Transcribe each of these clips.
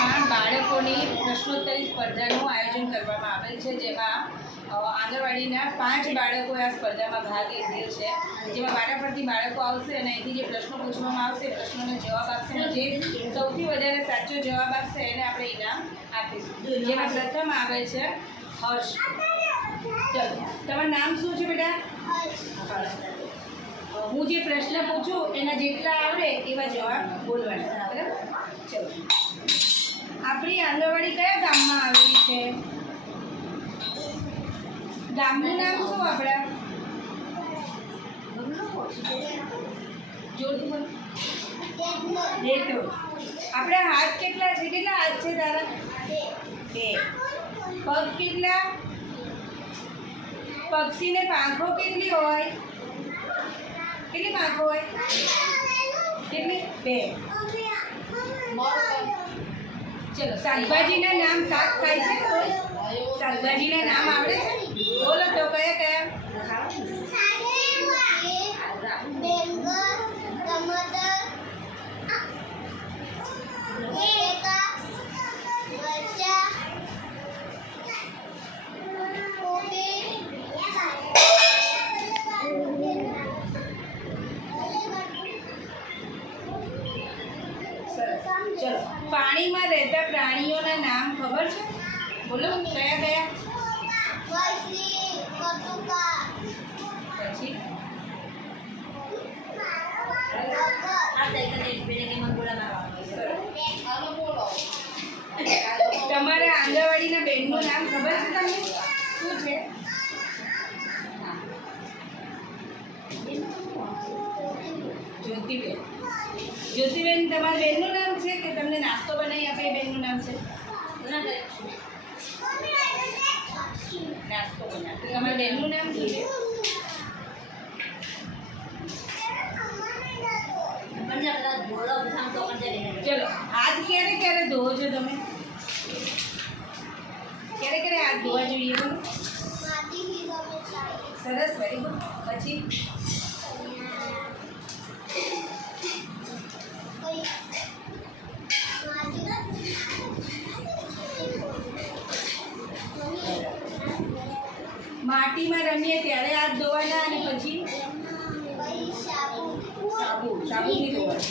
સ્કૂલમાં બાળકોની પ્રશ્નોત્તરી સ્પર્ધાનું આયોજન કરવામાં આવેલ છે, જેમાં આંગણવાડીના 5 બાળકોએ આ સ્પર્ધામાં ભાગ લીધેલ છે, જેમાં વારાફરતી બાળકો આવશે અને અહીંથી જે પ્રશ્નો પૂછવામાં આવશે પ્રશ્નોનો જવાબ આપશે અને જે સૌથી વધારે સાચો જવાબ આપશે એને આપણે ઇનામ આપીશું. જેમાં પ્રથમ આવે છે હર્ષ. ચલો, તમારું નામ શું છે બેટા? હર્ષ. હું જે પ્રશ્ન પૂછું એના જેટલા આવડે એવા જવાબ બોલવાના, બરાબર? ચલો, આપણી આંગણવાડી કયા ગામમાં આવેલી છે? ગામનું નામ શું આપણા? જોધપુર. આપણા હાથ કેટલા છે? કેટલા હાથ છે તારા? 2. પગ કેટલા? પક્ષીને પાંખો કેટલી હોય? કેટલી પાંખો હોય? કેટલી? 2. ચલો, શાકભાજીના નામ શાક ખાય છે? શાકભાજીના નામ આવડે છે? બોલો તો કયા કયા? ચલો, પાણીમાં રહેતા પ્રાણીઓના નામ ખબર છે? બોલો કયા કયા? પછી તમારા આંગણવાડીના બેનનું નામ ખબર છે તમને? શું છે? જ્યોતિબેન. જ્યોતિબેન તમારા બેનનું નામ છે કે તમને નાસ્તો બનાવી આપે એ બેનનું નામ છે? નાસ્તો બનાવે. તમારા બેનનું નામ શું છે? ચલો, હાથ ક્યારે ક્યારે ધોવો છો તમે? ક્યારે ક્યારે હાથ ધોવા જોઈએ? સરસ, વેરી ગુડ. પછી માટીમાં રમીએ ત્યારે હાથ ધોવાના અને પછી સાબુથી ધોવાના.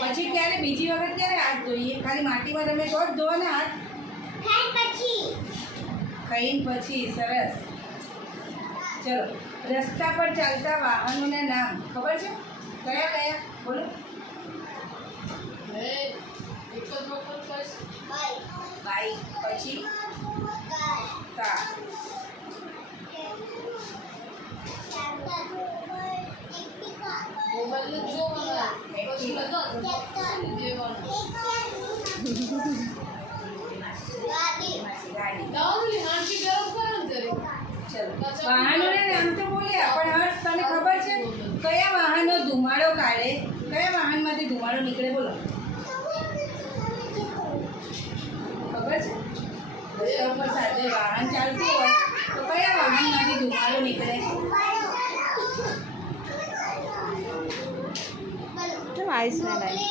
પછી ક્યારે બીજી વખત ક્યારે હાથ ધોઈએ? ખાલી માટીમાં રમે તો જ ધોવાના હાથ? ખાઈને પછી. સરસ. ચલો, રસ્તા પર ચાલતા વાહનોના નામ ખબર છે? કયા કયા? બોલો. બાઈક. પછી કાર. વાહનોના નામ તો બોલ્યા, પણ હર્ષ તને ખબર છે કયા વાહનો ધુમાડો કાઢે? કયા વાહનમાંથી ધુમાડો નીકળે? બોલો. ખબર છે? રસ્તા ઉપર સાથે વાહન ચાલતું હોય તો કયા વાહનમાંથી ધુમાડો નીકળે? આઈસ ના લાગે.